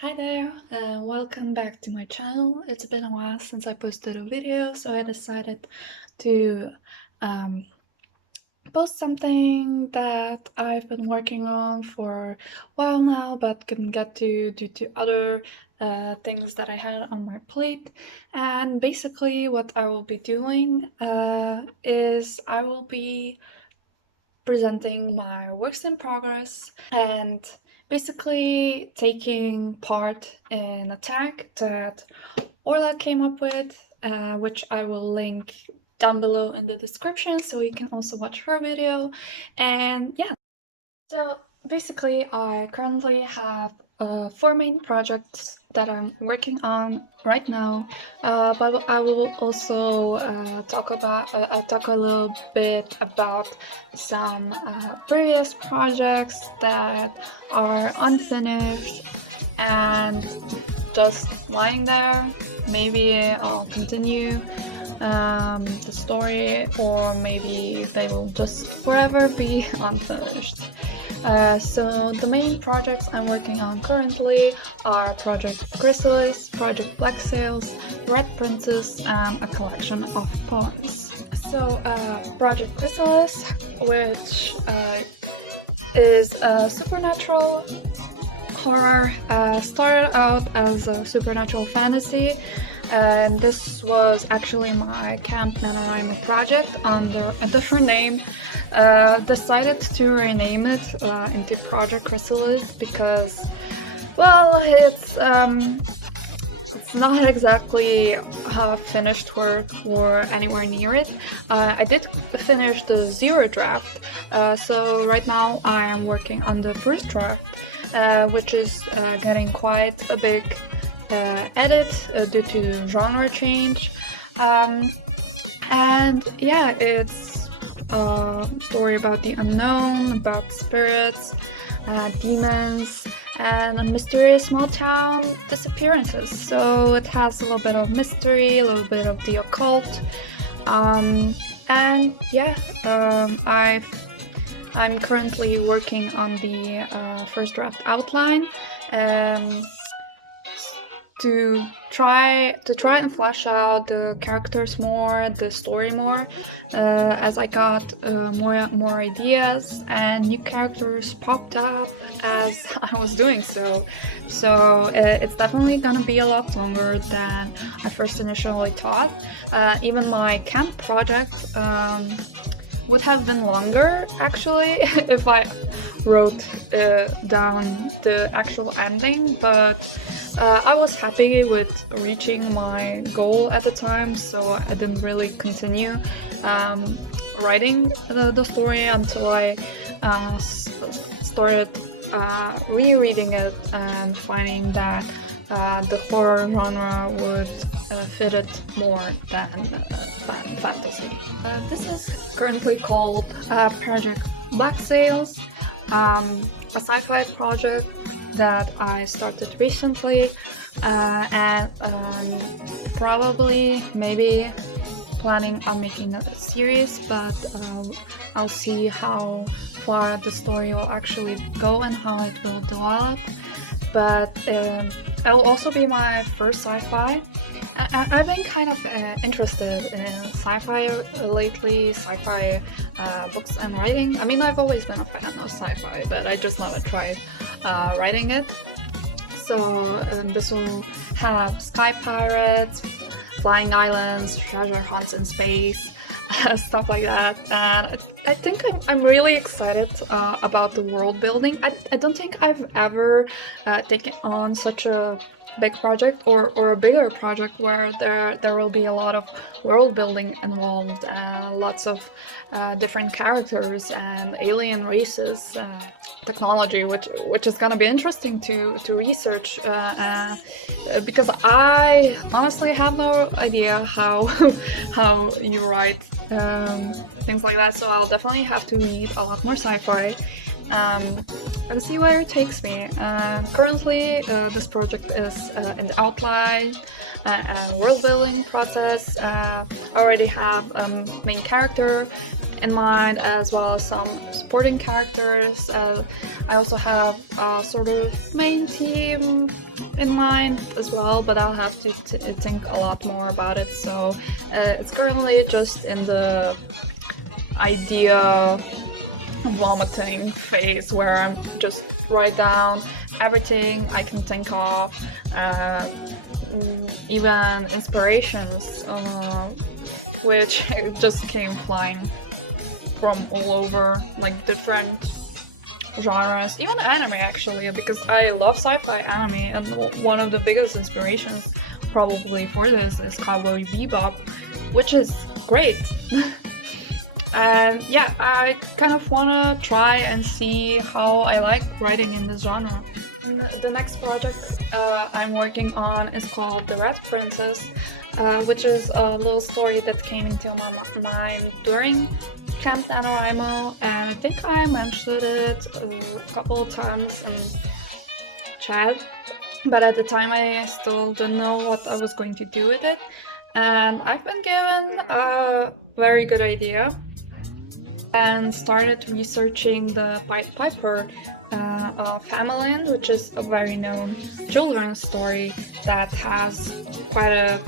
Hi there, welcome back to my channel. It's been a while since I posted a video, so I decided to um, post something that I've been working on for a while now, but couldn't get to due to other things that I had on my plate. And basically, what I will be doing is I will be presenting my works in progress and basically taking part in a tag that Orla came up with, which I will link down below in the description so you can also watch her video. And yeah, so basically I currently have four main projects that I'm working on right now, but I will also talk a little bit about some previous projects that are unfinished and just lying there. Maybe I'll continue the story, or maybe they will just forever be unfinished. So the main projects I'm working on currently are Project Chrysalis, Project Black Sails, Red Princess, and a collection of poems. So Project Chrysalis, which is a supernatural horror, started out as a supernatural fantasy, and this was actually my Camp NaNoWriMo project under a different name. Decided to rename it into Project Chrysalis because, well, it's not exactly a finished work or anywhere near it. I did finish the zero draft, so right now I am working on the first draft, which is getting quite a big edit due to genre change. And yeah, it's a story about the unknown, about spirits, demons, and a mysterious small town disappearances. So it has a little bit of mystery, a little bit of the occult, and yeah, I'm currently working on the first draft outline. To try and flesh out the characters more, the story more, as I got more ideas and new characters popped up as I was doing so. So it's definitely gonna be a lot longer than I first initially thought. Even my camp project would have been longer actually if I wrote down the actual ending, but I was happy with reaching my goal at the time, so I didn't really continue writing the story until I started rereading it and finding that the horror genre would fit it more than fantasy. This is currently called Project Black Sails, a sci-fi project that I started recently, and probably maybe planning on making a series, but I'll see how far the story will actually go and how it will develop. But it will also be my first sci-fi. I've been kind of interested in sci-fi lately, sci-fi books and writing. I mean, I've always been a fan of sci-fi, but I just never tried writing it. So this will have sky pirates, flying islands, treasure hunts in space, stuff like that. And I think I'm really excited about the world building. I don't think I've ever taken on such a big project or a bigger project where there will be a lot of world building involved and lots of different characters and alien races, technology, which is gonna be interesting to research because I honestly have no idea how how you write things like that. So I'll definitely have to read a lot more sci-fi and see where it takes me. Currently, this project is in the outline and world building process. I already have a main character in mind, as well as some supporting characters. I also have a sort of main team in mind as well, but I'll have to think a lot more about it. So it's currently just in the idea vomiting phase, where I'm just write down everything I can think of, even inspirations, which just came flying from all over, like different genres, even anime actually, because I love sci-fi anime, and one of the biggest inspirations probably for this is Cowboy Bebop, which is great. And yeah, I kind of want to try and see how I like writing in this genre. And the next project I'm working on is called The Red Princess, which is a little story that came into my mind during Camp NaNoWriMo, and I think I mentioned it a couple of times in chat, but at the time I still didn't know what I was going to do with it, and I've been given a very good idea and started researching the Pied Piper of Hamelin, which is a very known children's story that has quite a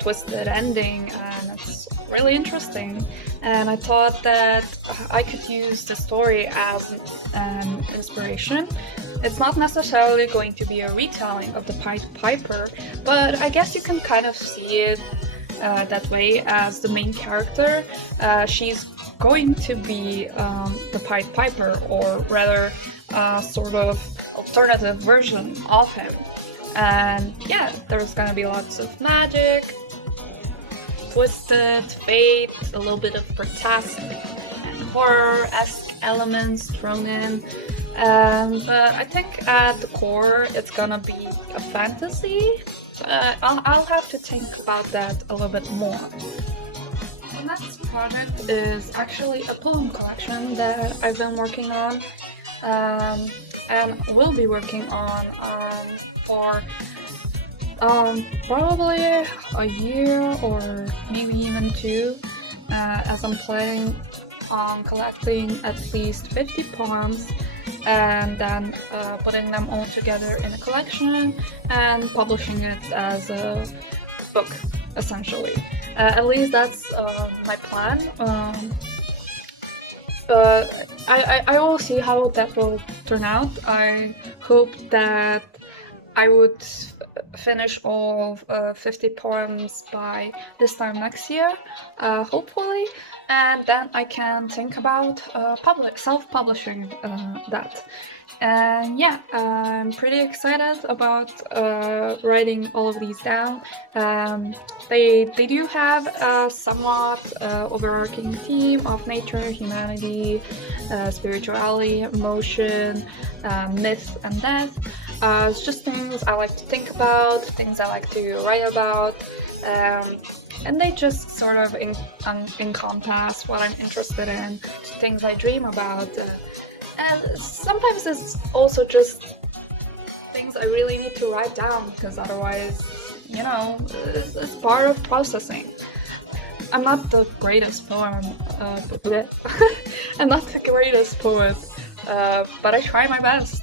twisted ending, and it's really interesting. And I thought that I could use the story as an inspiration. It's not necessarily going to be a retelling of the Pied Piper, but I guess you can kind of see it that way, as the main character. She's going to be the Pied Piper, or rather a sort of alternative version of him. And yeah, there's gonna be lots of magic, twisted fate, a little bit of grotesque and horror-esque elements thrown in. But I think at the core it's gonna be a fantasy. I'll have to think about that a little bit more. The next project is actually a poem collection that I've been working on, and will be working on for probably a year or maybe even two, as I'm planning on collecting at least 50 poems and then putting them all together in a collection and publishing it as a book, essentially. At least that's my plan. But I will see how that will turn out. I hope that I would finish all 50 poems by this time next year, hopefully, and then I can think about self-publishing that. And yeah, I'm pretty excited about writing all of these down. They do have a somewhat overarching theme of nature, humanity, spirituality, emotion, myth, and death. It's just things I like to think about, things I like to write about, and they just sort of encompass what I'm interested in, things I dream about. And sometimes it's also just things I really need to write down, because otherwise, you know, it's part of processing. I'm not the greatest poet, I'm not the greatest poet, but I try my best.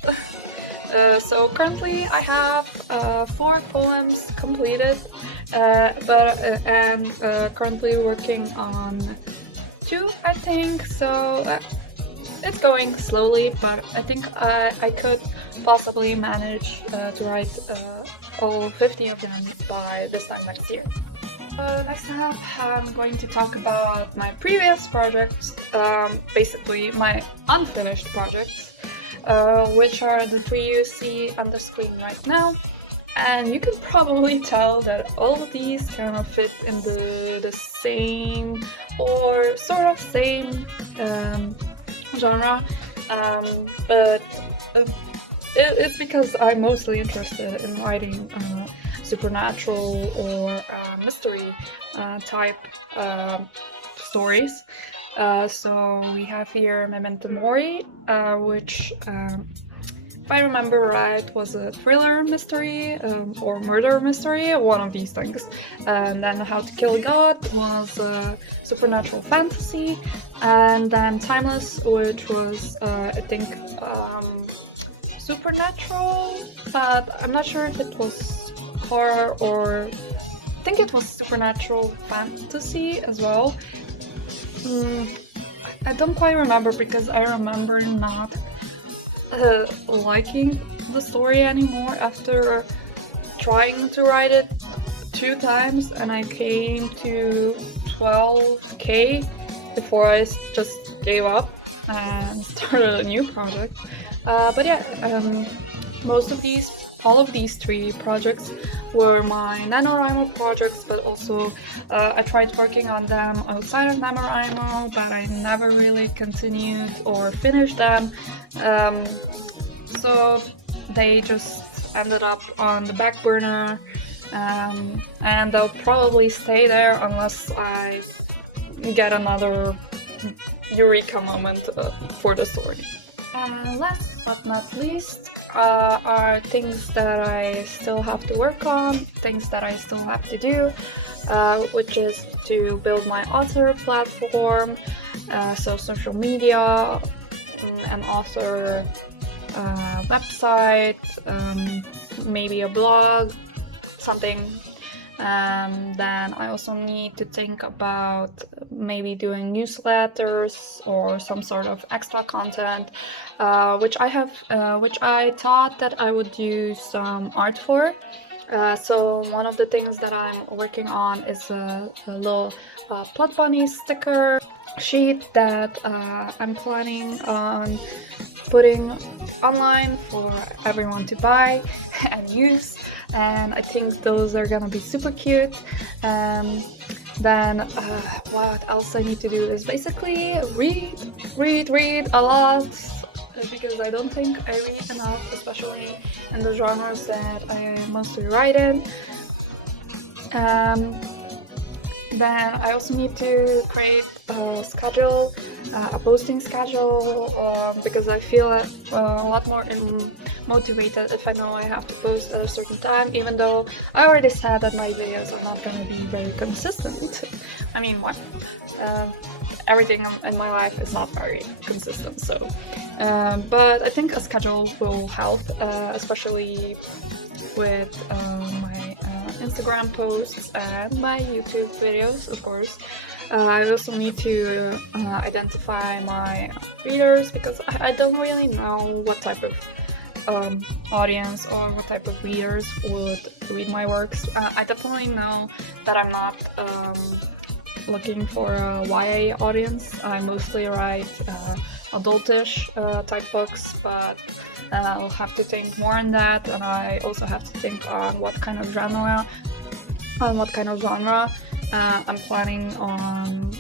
So currently I have 4 poems completed, and currently working on 2, I think, so it's going slowly, but I think I could possibly manage to write all 50 of them by this time next year. Next up, I'm going to talk about my previous projects, basically my unfinished projects, which are the 3 you see on the screen right now. And you can probably tell that all of these kind of fit in the same or sort of same genre, but it's because I'm mostly interested in writing supernatural or mystery type stories. So we have here Memento Mori, which if I remember right, was a thriller mystery or murder mystery, one of these things. And then How to Kill a God was supernatural fantasy, and then Timeless, which was I think supernatural, but I'm not sure if it was horror or I think it was supernatural fantasy as well. I don't quite remember because I remember not liking the story anymore after trying to write it 2 times, and I came to 12k before I just gave up and started a new project. But yeah, all of these 3 projects were my NaNoWriMo projects, but also I tried working on them outside of NaNoWriMo, but I never really continued or finished them. So they just ended up on the back burner, and they'll probably stay there unless I get another eureka moment for the story. Last but not least are things that I still have to work on, things that I still have to do, which is to build my author platform, so social media, an author website, maybe a blog, something. Then I also need to think about maybe doing newsletters or some sort of extra content, which I thought that I would do some art for. So one of the things that I'm working on is a little Plot Bunny sticker sheet that I'm planning on putting online for everyone to buy and use, and I think those are gonna be super cute. Then what else I need to do is basically read a lot, because I don't think I read enough, especially in the genres that I mostly write in. Then I also need to create a schedule, a posting schedule, because I feel a lot more motivated if I know I have to post at a certain time, even though I already said that my videos are not going to be very consistent. I mean, everything in my life is not very consistent, so but I think a schedule will help, especially with my Instagram posts and my YouTube videos, of course. I also need to identify my readers, because I don't really know what type of audience or what type of readers would read my works. I definitely know that I'm not looking for a YA audience. I mostly write adultish type books, but I'll have to think more on that, and I also have to think on what kind of genre I'm planning on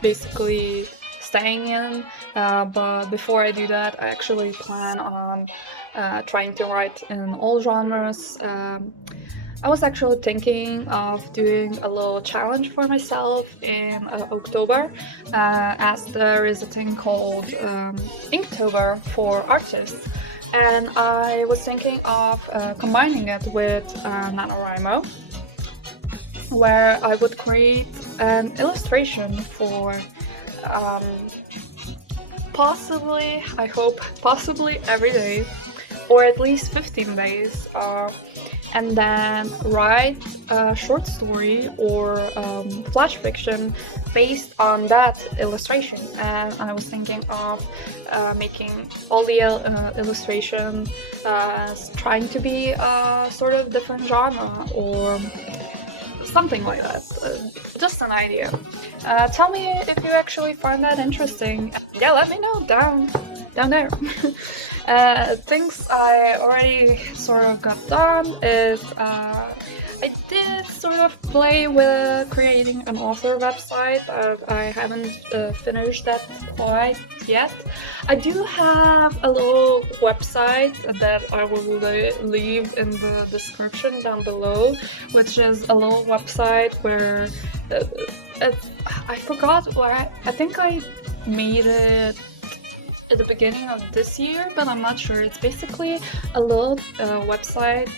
basically staying in. But before I do that, I actually plan on trying to write in all genres. I was actually thinking of doing a little challenge for myself in October, as there is a thing called Inktober for artists, and I was thinking of combining it with NaNoWriMo, where I would create an illustration for possibly every day, or at least 15 days, and then write a short story or flash fiction based on that illustration. And I was thinking of making all the illustration trying to be a sort of different genre or something like that. Just an idea. Tell me if you actually find that interesting. Yeah, let me know down there. Things I already sort of got done is I did sort of play with creating an author website, but I haven't finished that quite yet. I do have a little website that I will leave in the description down below, which is a little website where I forgot why. I think I made it at the beginning of this year, but I'm not sure. It's basically a little website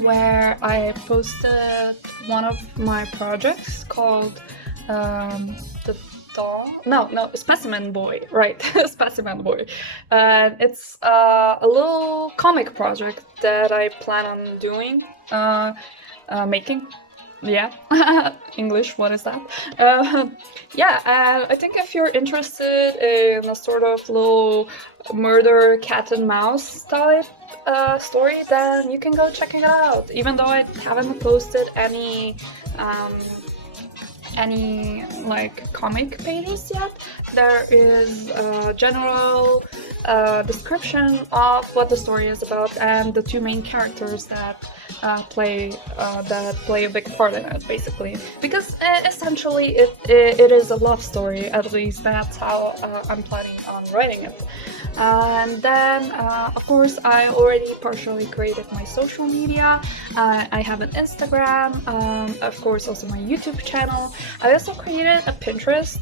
where I posted one of my projects called the Specimen Boy, right? Specimen Boy. And it's a little comic project that I plan on doing, making. Yeah, English, what is that? Yeah, and I think if you're interested in a sort of little murder cat and mouse type story, then you can go check it out. Even though I haven't posted any like comic pages yet, there is a general description of what the story is about and the two main characters that play a big part in it, basically, because essentially it is a love story. At least that's how I'm planning on writing it. And then of course I already partially created my social media. I have an Instagram, of course also my YouTube channel. I also created a Pinterest,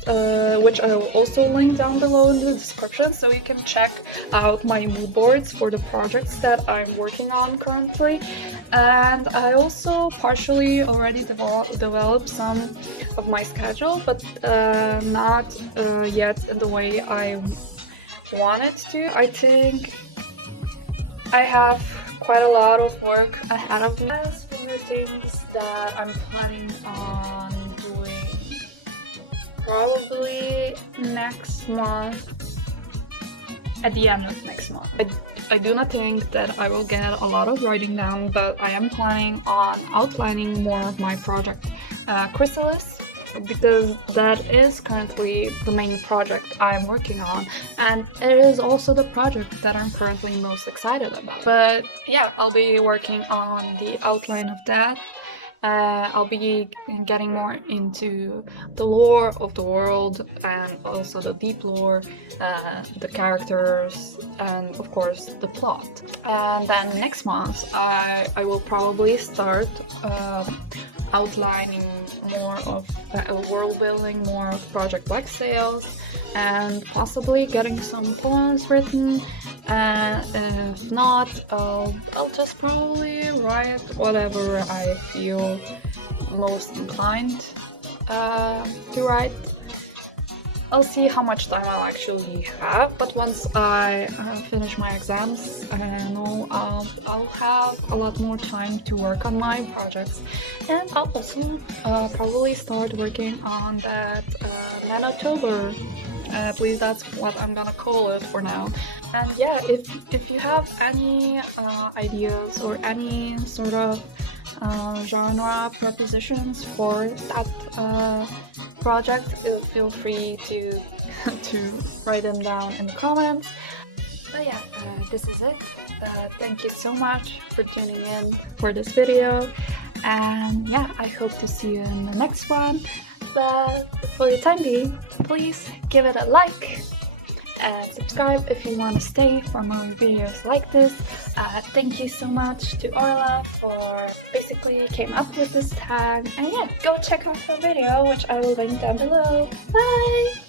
which I will also link down below in the description, so you can check out my mood boards for the projects that I'm working on currently. And I also partially already developed some of my schedule, but not yet in the way I wanted to. I think I have quite a lot of work ahead of me. As for the things that I'm planning on doing probably next month, at the end of next month. I do not think that I will get a lot of writing down, but I am planning on outlining more of my project, Chrysalis, because that is currently the main project I'm working on, and it is also the project that I'm currently most excited about. But yeah, I'll be working on the outline of that. I'll be getting more into the lore of the world and also the deep lore, the characters, and of course the plot. And then next month I will probably start outlining more of world building, more of project like sales, and possibly getting some poems written. And if not, I'll just probably write whatever I feel most inclined to write. I'll see how much time I'll actually have, but once I finish my exams, I know I'll have a lot more time to work on my projects, and I'll also probably start working on that Nanotober. At least that's what I'm gonna call it for now. And yeah, if you have any ideas or any sort of genre propositions for that project, feel free to write them down in the comments. But yeah, this is it. Thank you so much for tuning in for this video, and yeah, I hope to see you in the next one. But for the time being, please give it a like and subscribe if you want to stay for more videos like this. Thank you so much to Orla for basically came up with this tag, and yeah, go check out her video, which I will link down below. Bye!